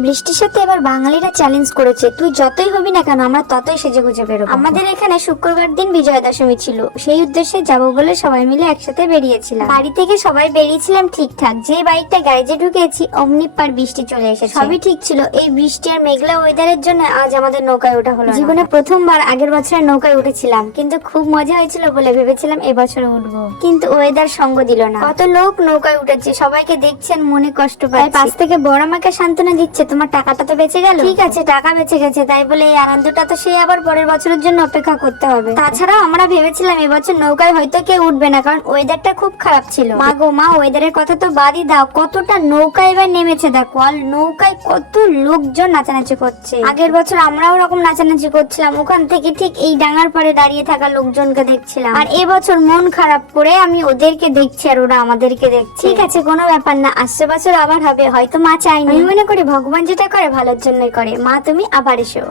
বৃষ্টির সাথে এবার বাঙালিরা চ্যালেঞ্জ করেছে, তুই যতই হবি না কেন আমরা ততই সেজে গুজে বেরোবো। আমাদের এখানে শুক্রবার দিন বিজয়া দশমী ছিল, সেই উদ্দেশ্যে যাবো বলে সবাই মিলে একসাথে বেরিয়েছিলাম। বাড়ি থেকে সবাই বেরিয়েছিলাম ঠিকঠাক, যে বাইকটা গ্যারেজে ঢুকেছি অমনি পার বৃষ্টি চলে এসেছে। সবই ঠিক ছিল, এই বৃষ্টি আর মেঘলা ওয়েদারের জন্য আজ আমাদের নৌকায় ওঠা হলো না। জীবনে প্রথমবার আগের বছরের নৌকায় উঠেছিলাম, কিন্তু খুব মজা হয়েছিল বলে ভেবেছিলাম এবছরে উঠবো, কিন্তু ওয়েদার সঙ্গ দিল না। কত লোক নৌকায় উঠেছে, সবাইকে দেখছেন মনে কষ্ট পায়। পাশ থেকে বড় আমাকে সান্ত্বনা দিচ্ছে, তোমার টাকাটা তো বেঁচে গেল। ঠিক আছে, টাকা বেঁচে গেছে, তাই বলে এই আনন্দটা তো সেই আবার পরের বছরের জন্য অপেক্ষা করতে হবে। তাছাড়া আমরা ভেবেছিলাম এবছর নৌকায় হয়তো কেউ উঠবে না, কারণ ওয়েদারটা খুব খারাপ ছিল। মা গো মা, ওয়েদারের কথা তো বাদই দাও, কতটা নৌকা এবার নেমেছে দেখো, আর নৌকায় কত লোকজন নাচানাচি করছে। আগের বছর আমরাও ওরকম নাচানাচি করছিলাম, ওখান থেকে ঠিক এই ডাঙার পাড়ে দাঁড়িয়ে থাকা লোকজনকে দেখছিলাম। আর এবছর মন খারাপ করে আমি ওদেরকে দেখছি আর ওরা আমাদেরকে দেখছে। ঠিক আছে, কোনো ব্যাপার না, আসছে বছর আবার হবে, হয়তো মা চায়নি। আমি মনে করি ভগবান যেটা করে ভালোর জন্যই করে। মা তুমি আবার এসো।